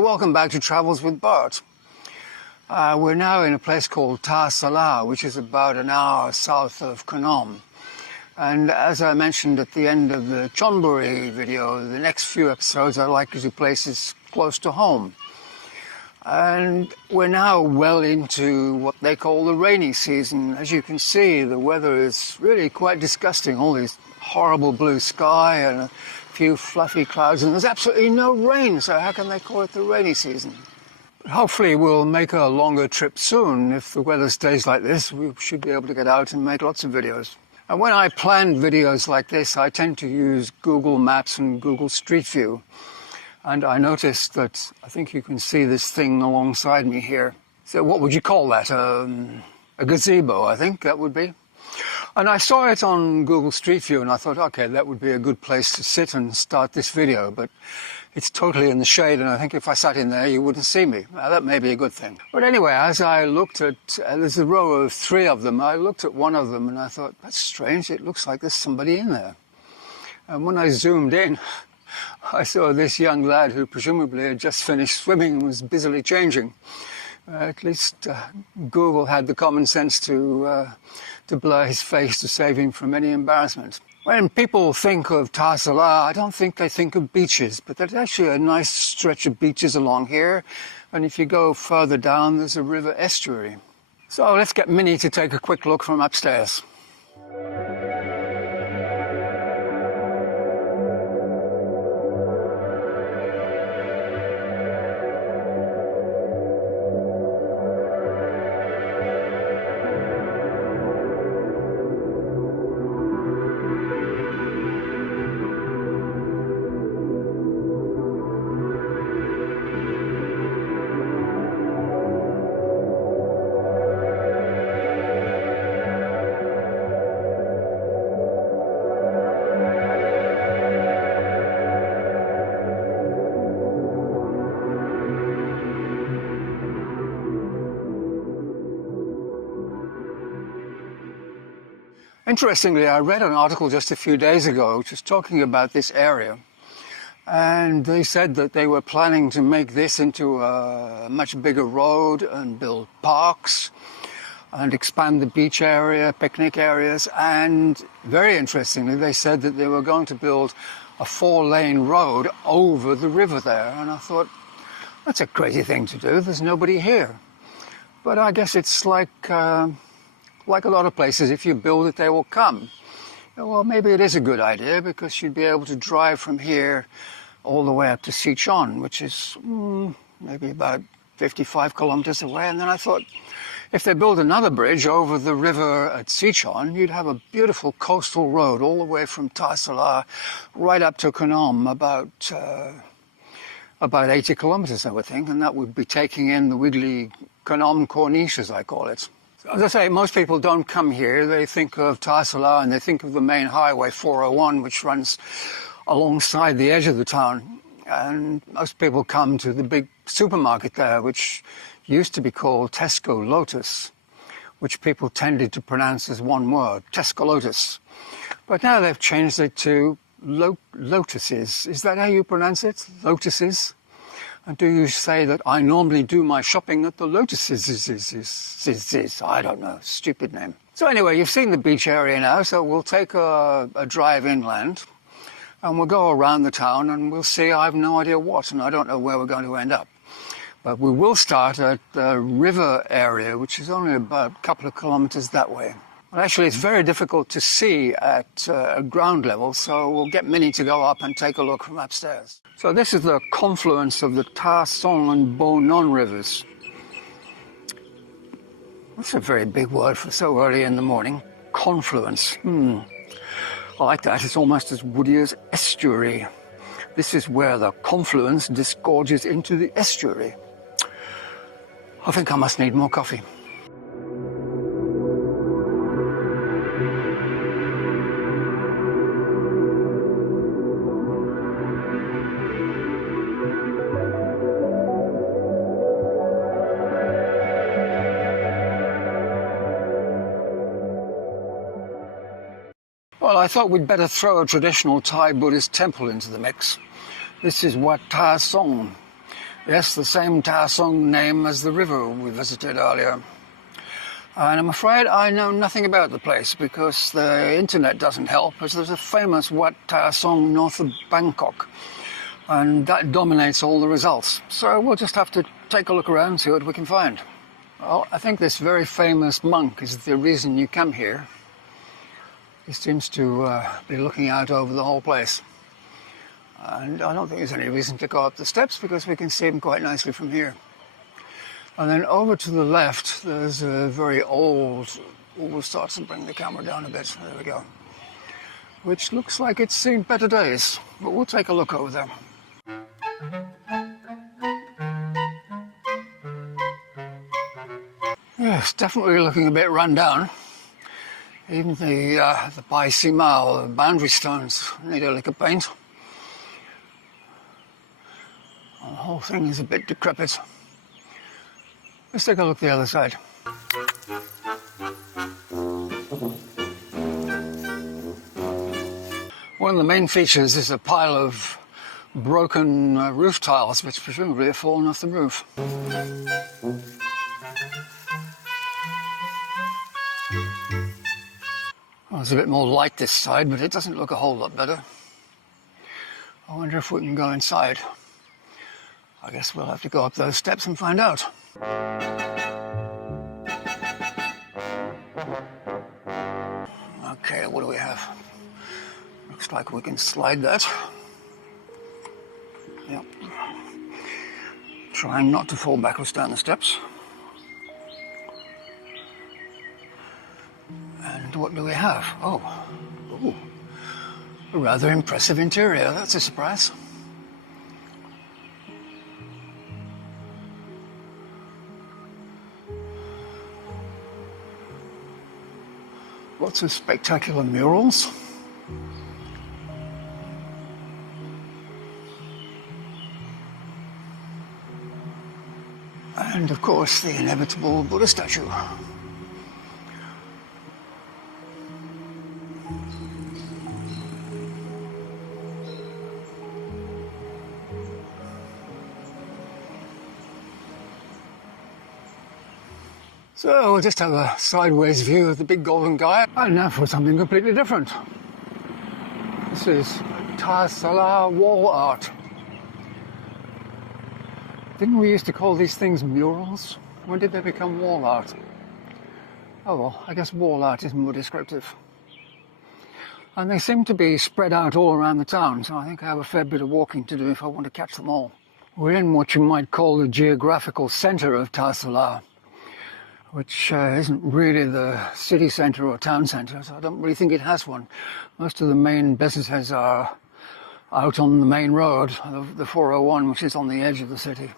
welcome back to Travels with Bert. We're now in a place called Tha Sala, which is about an hour south of Phnom. And as I mentioned at the end of the Chonburi video, the next few episodes I'd like to do places close to home. And we're now well into what they call the rainy season. As you can see, the weather is really quite disgusting. All these horrible blue sky and a few fluffy clouds, and there's absolutely no rain, so how can they call it the rainy season? Hopefully we'll make a longer trip soon. If the weather stays like this, we should be able to get out and make lots of videos. And when I plan videos like this, I tend to use Google Maps and Google Street View. And I noticed that, I think you can see this thing alongside me here. So what would you call that? A gazebo, I think that would be. And I saw it on Google Street View and I thought, okay, that would be a good place to sit and start this video, but it's totally in the shade and I think if I sat in there you wouldn't see me. Now, that may be a good thing. But anyway, as I looked at, there's a row of 3 of them, I looked at one of them and I thought, that's strange, it looks like there's somebody in there. And when I zoomed in, I saw this young lad who presumably had just finished swimming and was busily changing. At least Google had the common sense to blur his face to save him from any embarrassment. When people think of Tha Sala, I don't think they think of beaches, but there's actually a nice stretch of beaches along here, and if you go further down, there's a river estuary. So let's get Minnie to take a quick look from upstairs. Interestingly, I read an article just a few days ago which was talking about this area, and they said that they were planning to make this into a much bigger road and build parks and expand the beach area, picnic areas, and very interestingly, they said that they were going to build a 4-lane road over the river there, and I thought, that's a crazy thing to do, there's nobody here. But I guess it's like a lot of places, if you build it, they will come. Well, maybe it is a good idea because you'd be able to drive from here all the way up to Sichuan, which is maybe about 55 kilometers away. And then I thought, if they build another bridge over the river at Sichuan, you'd have a beautiful coastal road all the way from Tha Sala right up to Phnom, about 80 kilometers, I would think, and that would be taking in the wiggly Phnom Corniche, as I call it. As I say, most people don't come here. They think of Tha Sala and they think of the main highway 401, which runs alongside the edge of the town. And most people come to the big supermarket there, which used to be called Tesco Lotus, which people tended to pronounce as one word, Tesco Lotus. But now they've changed it to Lotuses. Is that how you pronounce it? Lotuses? And do you say that I normally do my shopping at the Lotuses? I don't know, stupid name. So anyway, you've seen the beach area now, so we'll take a drive inland and we'll go around the town and we'll see, I have no idea what, and I don't know where we're going to end up. But we will start at the river area, which is only about a couple of kilometers that way. Well, actually, it's very difficult to see at ground level, so we'll get Minnie to go up and take a look from upstairs. So this is the confluence of the Tha Song and Bo Non rivers. That's a very big word for so early in the morning. Confluence. I like that. It's almost as woody as estuary. This is where the confluence disgorges into the estuary. I think I must need more coffee. Well, I thought we'd better throw a traditional Thai Buddhist temple into the mix. This is Wat Tha Song, Yes, the same Tha Sala name as the river we visited earlier. And I'm afraid I know nothing about the place because the internet doesn't help, as there's a famous Wat Tha Sala north of Bangkok, and that dominates all the results. So we'll just have to take a look around and see what we can find. Well, I think this very famous monk is the reason you come here. He seems to be looking out over the whole place. And I don't think there's any reason to go up the steps because we can see him quite nicely from here. And then over to the left, there's a very old, we'll start to bring the camera down a bit, there we go, which looks like it's seen better days, but we'll take a look over there. Yes, definitely looking a bit run down. Even the Pai Sima, or the boundary stones, need a lick of paint. The whole thing is a bit decrepit. Let's take a look at the other side. One of the main features is a pile of broken roof tiles, which presumably have fallen off the roof. Well, it's a bit more light this side, but it doesn't look a whole lot better. I wonder if we can go inside. I guess we'll have to go up those steps and find out. Okay, what do we have? Looks like we can slide that. Yep. Trying not to fall backwards down the steps. And what do we have? Oh, ooh, a rather impressive interior. That's a surprise. Lots of spectacular murals. And of course the inevitable Buddha statue. So we'll just have a sideways view of the big golden guy. And now for something completely different. This is Tha Sala wall art. Didn't we used to call these things murals? When did they become wall art? Oh well, I guess wall art is more descriptive. And they seem to be spread out all around the town, so I think I have a fair bit of walking to do if I want to catch them all. We're in what you might call the geographical centre of Tha Sala, which isn't really the city centre or town centre, so I don't really think it has one. Most of the main businesses are out on the main road, the 401, which is on the edge of the city.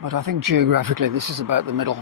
But I think geographically this is about the middle.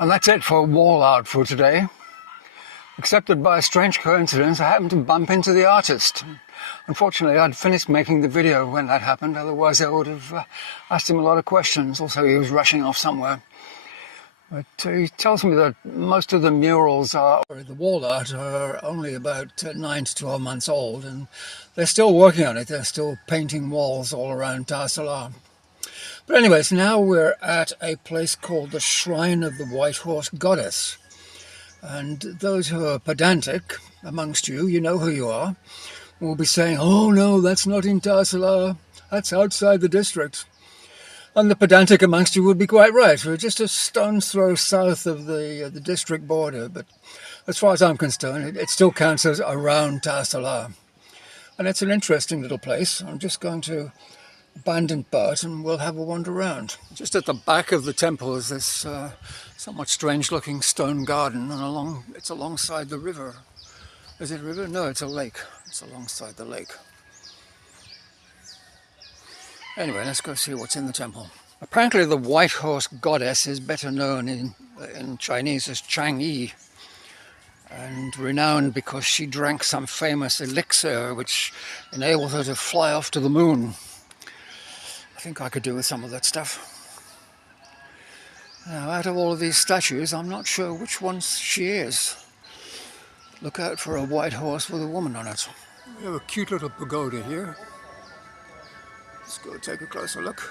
And that's it for wall art for today. Except that by a strange coincidence, I happened to bump into the artist. Unfortunately, I'd finished making the video when that happened, otherwise I would have asked him a lot of questions. Also, he was rushing off somewhere. But he tells me that most of the murals the wall art are only about 9 to 12 months old, and they're still working on it. They're still painting walls all around Tha Sala. But anyways, now we're at a place called the Shrine of the White Horse Goddess. And those who are pedantic amongst you, you know who you are. will be saying, oh no, that's not in Tha Sala, that's outside the district. And the pedantic amongst you would be quite right. We're just a stone's throw south of the district border, but as far as I'm concerned, it still counts as around Tha Sala. And it's an interesting little place. I'm just going to abandon Bert and we'll have a wander around. Just at the back of the temple is this somewhat strange-looking stone garden, and it's alongside the river. Is it a river? No, it's a lake. It's alongside the lake. Anyway, let's go see what's in the temple. Apparently the white horse goddess is better known in Chinese as Chang'e, and renowned because she drank some famous elixir which enabled her to fly off to the moon. I think I could do with some of that stuff. Now, out of all of these statues, I'm not sure which one she is. Look out for a white horse with a woman on it. We have a cute little pagoda here. Let's go take a closer look.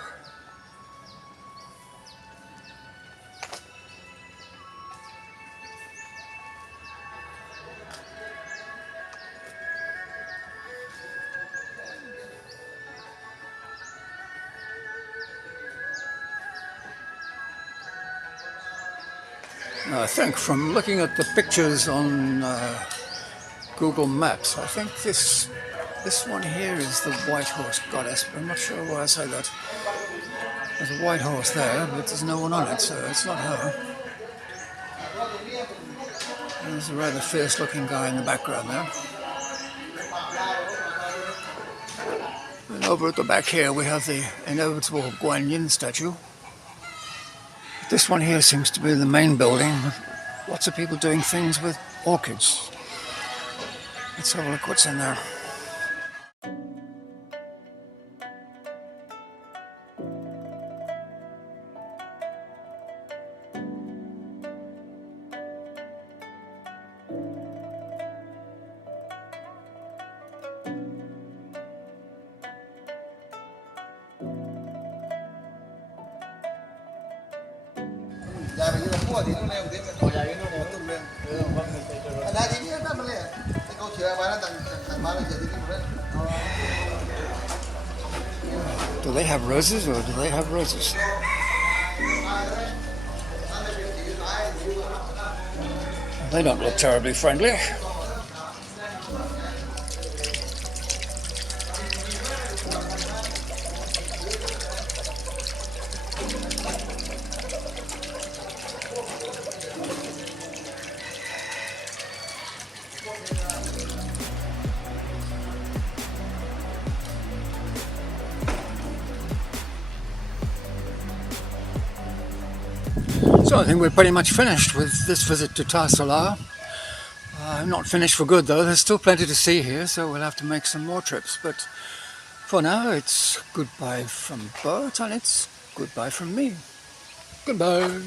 I think from looking at the pictures on Google Maps, I think this one here is the white horse goddess, but I'm not sure why I say that. There's a white horse there, but there's no one on it, so it's not her. There's a rather fierce-looking guy in the background there. And over at the back here we have the inevitable Guan Yin statue. This one here seems to be the main building, with lots of people doing things with orchids. Let's have a look what's in there. Do they have roses, or do they have roses? They don't look terribly friendly. So I think we're pretty much finished with this visit to Tha Sala. Not finished for good though, there's still plenty to see here, so we'll have to make some more trips. But for now, it's goodbye from Bert and it's goodbye from me. Goodbye.